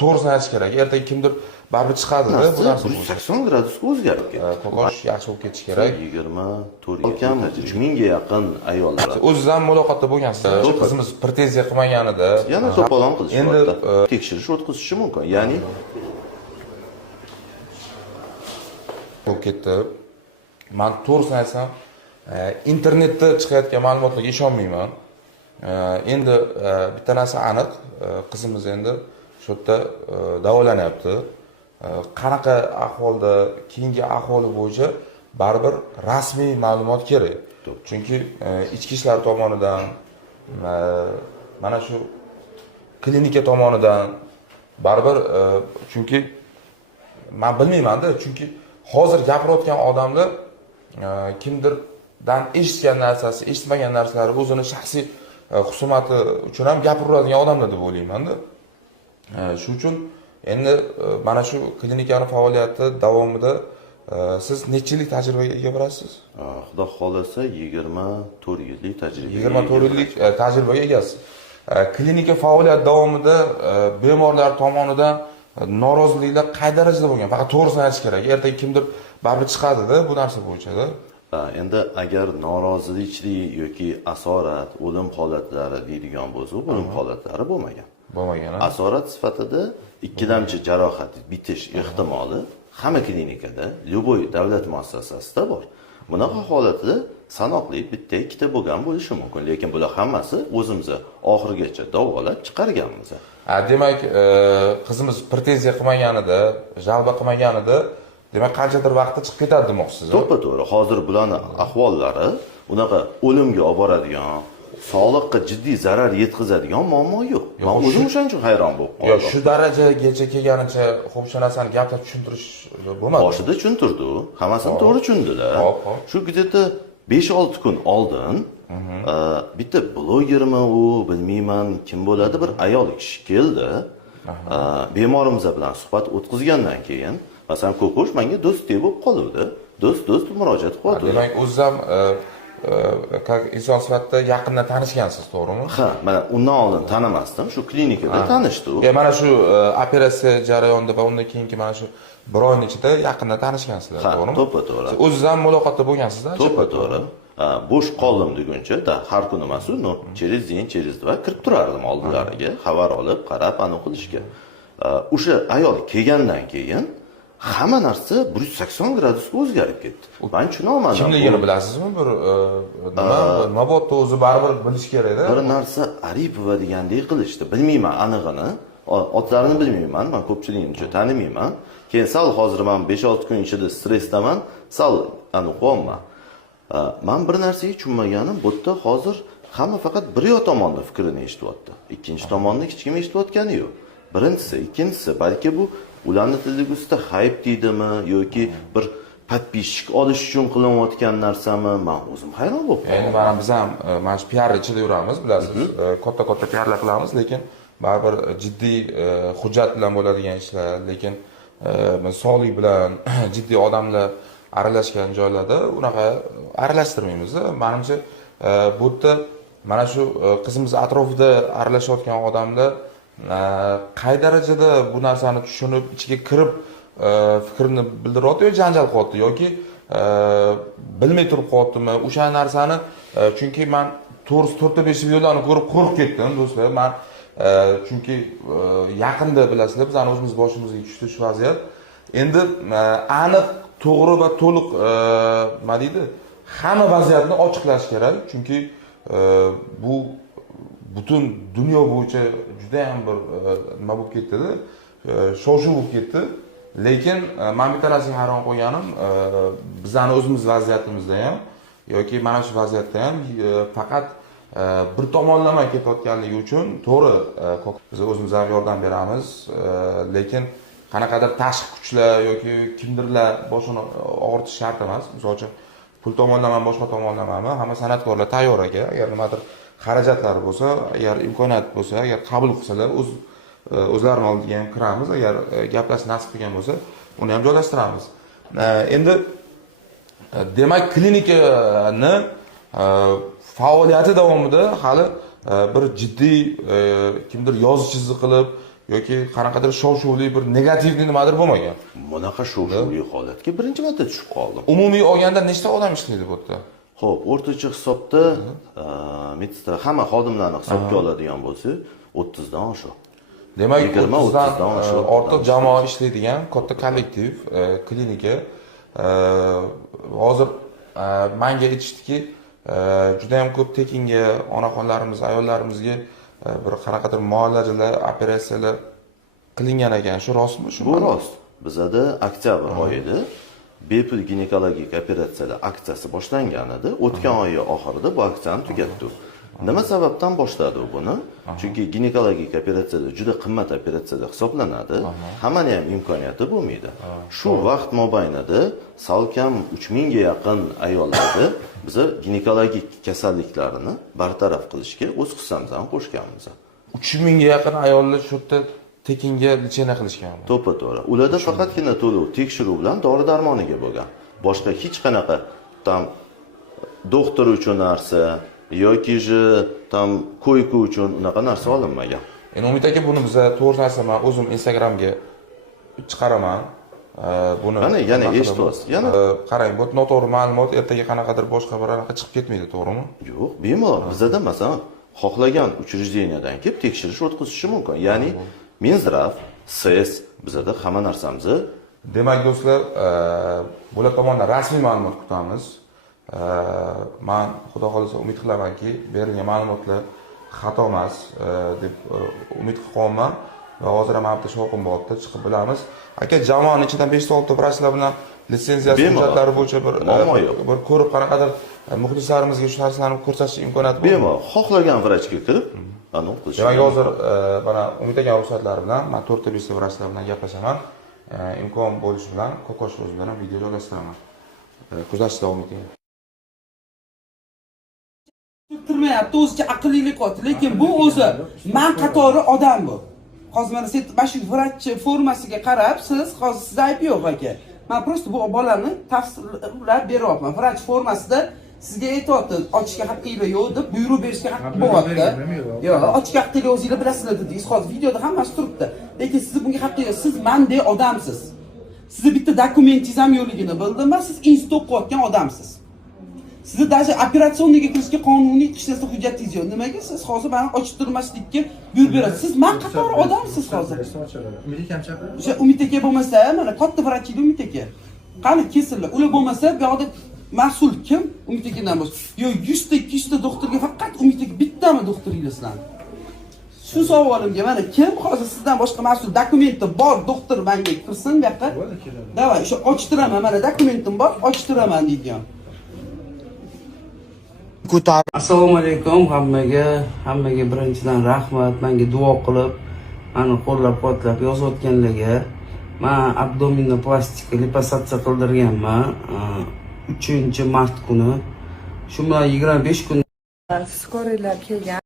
To'g'risini aytish kerak. Ertaga kimdir baribir chiqadi-da, bu narsa. 180 gradusga o'zgarib ketdi. Ko'kosh yaxshi bo'lib ketishi kerak. 24 kam 3000 ga yaqin ayollar. O'ziz ham muloqotda bo'lgansiz. Qizimiz pretenziya qilmaganida yana to'polon qilish endi tekshirish o'tkazishi mumkin. Ya'ni bo'lib ketdi. Men to'g'risini aytsam, internetda chiqayotgan ma'lumotlarga ishonmayman. Endi bitta narsa aniq, qizimiz endi shu yerda davolanyapti. Qanaqa ahvolda, keyingi ahvoli bo'yicha baribir rasmiy ma'lumot kerak. Chunki ichki ishlar tomonidan, mana shu klinika tomonidan baribir chunki men bilmayman-da, chunki hozir gapirayotgan odamlar kimdirdan eshitgan narsasi, eshitmagan narsalari o'zini shaxsiy xusumati uchun ham gapiradigan odamlar deb o'ylayman-da. Shuning uchun endi mana shu klinikaning faoliyati davomida siz necha yillik tajribaga ega bo'lasiz? Xudo xolasa 24 yillik tajribaga. 24 yillik tajribaga egasiz. Klinika faoliyat davomida bemorlar tomonidan noroziliklar qay darajada bo'lgan? Faqat to'g'risini aytish kerak. Ertaga kimdir baribir chiqadi-da bu narsa bo'yicha-da. Endi agar norozilikchilik yoki asorat, o'lim holatlari deydigan bo'lsa, o'lim holatlari bo'lmagan. Asorat sifatida ikkilamchi jarohat bitish ehtimoli hamma klinikada, любой davlat muassasasida bor. Bunaqa holatda sanoqli bitta ikkita bo'lgan bo'lishi mumkin, lekin bular hammasi o'zimiz oxirigacha davolab chiqarganmiz. Demak, qizimiz pretenziya qilmaganida, jalba qilmaganida, demak qanchadir vaqtda chiqib ketadi demoqchisiz. To'g'ri. Hozir bularning ahvollari unaqa o'limga olib boradigan, sog'liqqa jiddiy zarar yetkazadigan muammo yo'q. Men o'zim o'shaning uchun hayron bo'lib qoldim. Yo'q, shu darajagacha kelganicha xo'p shu narsani gapda tushuntirish bo'lmadi. Boshida tushuntirdi, hammasini to'g'ri tushundilar. Shu где-то 5-6 kun oldin bitta blogermi u, bilmayman kim bo'ladi, bir ayol kishi keldi. Bemorimiz bilan suhbat o'tkazgandan keyin, masalan, Ko'kosh menga do'stdek bo'lib qoldi. Do'st murojaat qildi. Demak, o'ziz ham inson sifatida yaqindan tanishgansiz, to'g'rimi? Ha, mana undan oldin tanimasdim, shu klinikada tanishdik. Mana shu operatsiya jarayonida va undan keyingi mana shu bir oyning ichida yaqindan tanishgansizlar, to'g'rimi? To'g'ri. O'ziz ham muloqotda bo'lgansizlar? To'g'ri. Bo'sh qoldim deguncha, har kuni emas, через день, через два kirib turardim oldilariga, xabar olib, qarab, aniq qilishga. O'sha ayol kelgandan keyin hamma narsa 180 gradusga o'zgarib ketdi. Men tushuna olmadim. Kimligini bilasizmi? Bir nima bo'pti, o'zi baribir bilish kerak-da. Bir narsa Aripova degandek qilishdi. Bilmayman anig'ini. Otlarini bilmayman, men ko'pchilikni tanimayman. Keyin sal hozir men 5-6 kun ichida stressdaman, sal aniqman. Men bir narsaga tushunmaganim, bu yerda hozir hamma faqat bir tomonning fikrini eshityapti. Ikkinchi tomonni hech kim eshitayotgani yo'q. Birinchisi, ikkinchisi, balki bu ularning tilligusida hype deydimi yoki bir подписчик olish uchun qilinayotgan narsami? Men o'zim hayron bo'lib qoldim. Endi mana biz ham mana shu PR ichida yuramiz, bilasiz. Katta PRlar qilamiz, lekin baribir jiddiy hujjat bilan bo'ladigan ishlar, lekin sog'lik bilan jiddiy odamlar aralashgan joylarda unaqa aralashtirmaymiz. Menimcha bu yerda mana shu qizimiz atrofida aralashayotgan odamlar qay darajada bu narsani tushunib, ichiga kirib fikrini bildiryapti yoki janjal qilyapti yoki bilmay turib qolyaptimi? O'sha narsani chunki men 4-5 videolarni ko'rib qo'rqib ketdim, do'stlar. Men chunki yaqinda bilasizlar, bizning o'zimiz boshimizga tushdi shu vaziyat. Endi aniq, to'g'ri va to'liq nima deydi? Hamma vaziyatni ochiqlash kerak, chunki bu butun dunyo bo'yicha juda ham bir nima bo'lib ketdi-da, shov-shuv bo'lib ketdi. Lekin men bitta narsaga hayron qolganim, bizning o'zimiz vaziyatimizda ham yoki mana shu vaziyatda ham faqat bir tomonlama ketayotganligi uchun to'g'ri biz o'zimiz ham yordam beramiz, lekin qanaqadir tashqi kuchlar yoki kimdirlar boshini og'ritish shart emas. Misol uchun pul tomonlama, boshqa tomonlamami, hamma san'atkorlar tayyor aka. Agar nimadir xarajatlari bo'lsa, agar imkoniyat bo'lsa, agar qabul qilsalar, o'zlarining oldiga ham kiramiz. Agar gaplash nasib qilgan bo'lsa, uni ham joylashtiramiz. Endi demak, klinikani faoliyati davomida hali bir jiddiy kimdir yozish chiziq qilib yoki qanaqadir shov-shuvli bir negativniy nimadir bo'lmagan. Bunaqa shov-shuvli holatga birinchi marta tushib qoldim. Umumiy olganda nechta odam ishlaydi bu yerda? Xo'p, o'rtacha hisobda meditsina hamma xodimlarni hisobga oladigan bo'lsa, 30 dan oshiq. Demak, 20-30 dan ortiq jamoa ishlaydigan katta kollektiv klinika. Hozir menga aytishdiki, juda ham ko'p tekinga onaxonlarimiz, ayollarimizga bir qanaqadir muolajalar, operatsiyalar qilingan ekan. Shu rostmi? Shu bu rost. Bizada oktyabr oyida bepul ginekologik operatsiyalar aksiyasi boshlangan edi. O'tgan oy oxirida bu aksiyani tugatdik. Nima sababdan boshladi buni? Chunki ginekologik operatsiyalar juda qimmat operatsiyalar hisoblanadi. Hammani ham imkoniyati bo'lmaydi. Shu vaqt mobaynida salkam 3000 ga yaqin ayollarni biz ginekologik kasalliklarini bartaraf qilishga o'z hissamizni qo'shganmiz. 3000 ga yaqin ayollar shu yerda tekinga lechena qilishgan. To'ppa-to'g'ri. Ularda faqatgina to'lov, tekshiruv bilan dori-darmoniga bo'lgan. Boshqa hech qanaqa tam doktor uchun narsa yoki tam ko'yku uchun unaqa narsa olinmagan. Endi Umid aka, buni biz to'g'ri narsa men o'zim Instagramga chiqaraman. Buni mana yana eshityapsiz. Yana qarang, bu noto'g'ri ma'lumot ertaga qanaqadir boshqa bir anaqa chiqib ketmaydi, to'g'rimi? Yo'q, bemalol bizada masalan xohlagan uchrejeniyadan kelib tekshirish o'tkazishi mumkin. Ya'ni Minzdrav, SES bizada hamma narsamizni. Demak do'stlar, bular tomonidan rasmiy ma'lumot kutamiz. Men xudo xolisa umid qilamanki, berilgan ma'lumotlar xato emas deb umid qilaman va hozir ham bitta shovqin bo'lyapti, chiqib bilamiz. Aka, jamoaning ichidan 5-6 vrachlar bilan litsenziyasi hujjatlari bo'yicha bir ko'rib qanaqadir muxlislarimizga shu narsalarni ko'rsatish imkoniyati bor. Bemalol xohlagan vrachga kirib, aniq qilish. Demak, hozir mana Umid aka ruxsatlari bilan men 4-5 vrachlar bilan gaplashaman. Imkon bo'lishi bilan Kokosh o'zi bilan video joylashtiraman. Kuzatishda davom eting. Turmayapti, o'zicha aqlli qoti, lekin bu o'zi men qatori odam bu. Hozir mana shu vrach formasiga qarab, siz ayb yo'q aka. Men просто bu bolani tafsirlab beryapman. Vrach formasida sizga aytayapti, ochishga haqqinglar yo'q deb buyruq berishga haqqi bo'lyapti. Yo'q, ochishga haqqinglar o'zingizlar bilasizlar dedingiz. Hozir videoda hammasi turibdi. Lekin siz bunga haqqingiz, siz mendek odamsiz. Sizni bitta dokumentingiz ham yo'qligini bildim va siz institut qilayotgan odamsiz. Sizni даже operatsioniyaga kirishga qonuniy hech narsa hujjatingiz yo'q. Nimaga siz hozir meni ochib turmaslikka buyruq berasiz? Siz men qatori odamsiz hozir. Umid aka ham chaqirdi. O'sha Umid aka bo'lmasa, mana katta vrachlik Umid aka. Qani kesillar. Ular bo'lmasa, bu yoqda mas'ul kim? Umid akadan bo'lsa. Yo 100 ta 200 ta doktorga faqat Umid aka bittami doktoringiz sizlar? Shu savolimga mana kim hozir sizdan boshqa mas'ul dokumenti bor doktor menga kirsin bu yoqqa. Davay, o'sha ochittiraman, mana dokumentim bor, ochittiraman deydigan. Assalomu alaykum hammaga birinchidan rahmat, menga duo qilib, meni qo'llab-quvvatlab yozayotganlarga. Men abdominoplastika liposatsiya qildirganman 3-mart kuni. Shu bilan 25 kun Skoriyalar kelgan.